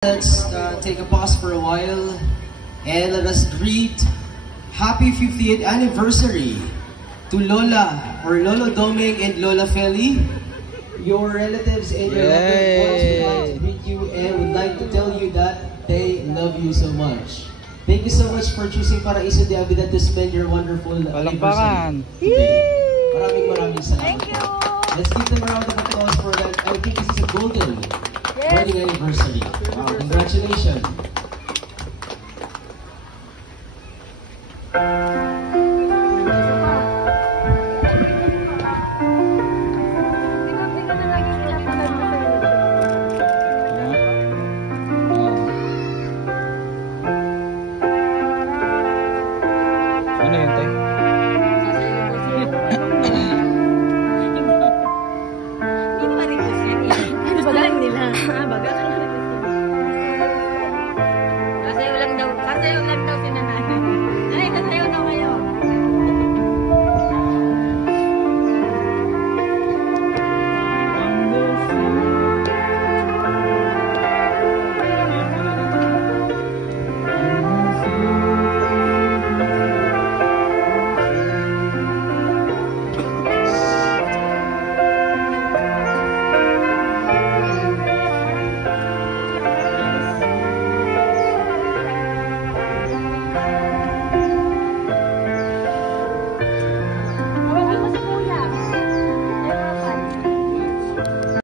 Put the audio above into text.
Let's take a pause for a while and let us greet happy 50th anniversary to Lola or Lolo Doming and Lola Feli. Your relatives and your loved ones would like to greet you and would like to tell you that they love you so much. Thank you so much for choosing Paraiso de Avidad to spend your wonderful anniversary today. Maraming salamat. Thank you. Let's give them a round of applause for that. I think this is a golden wedding anniversary. Wow, congratulations.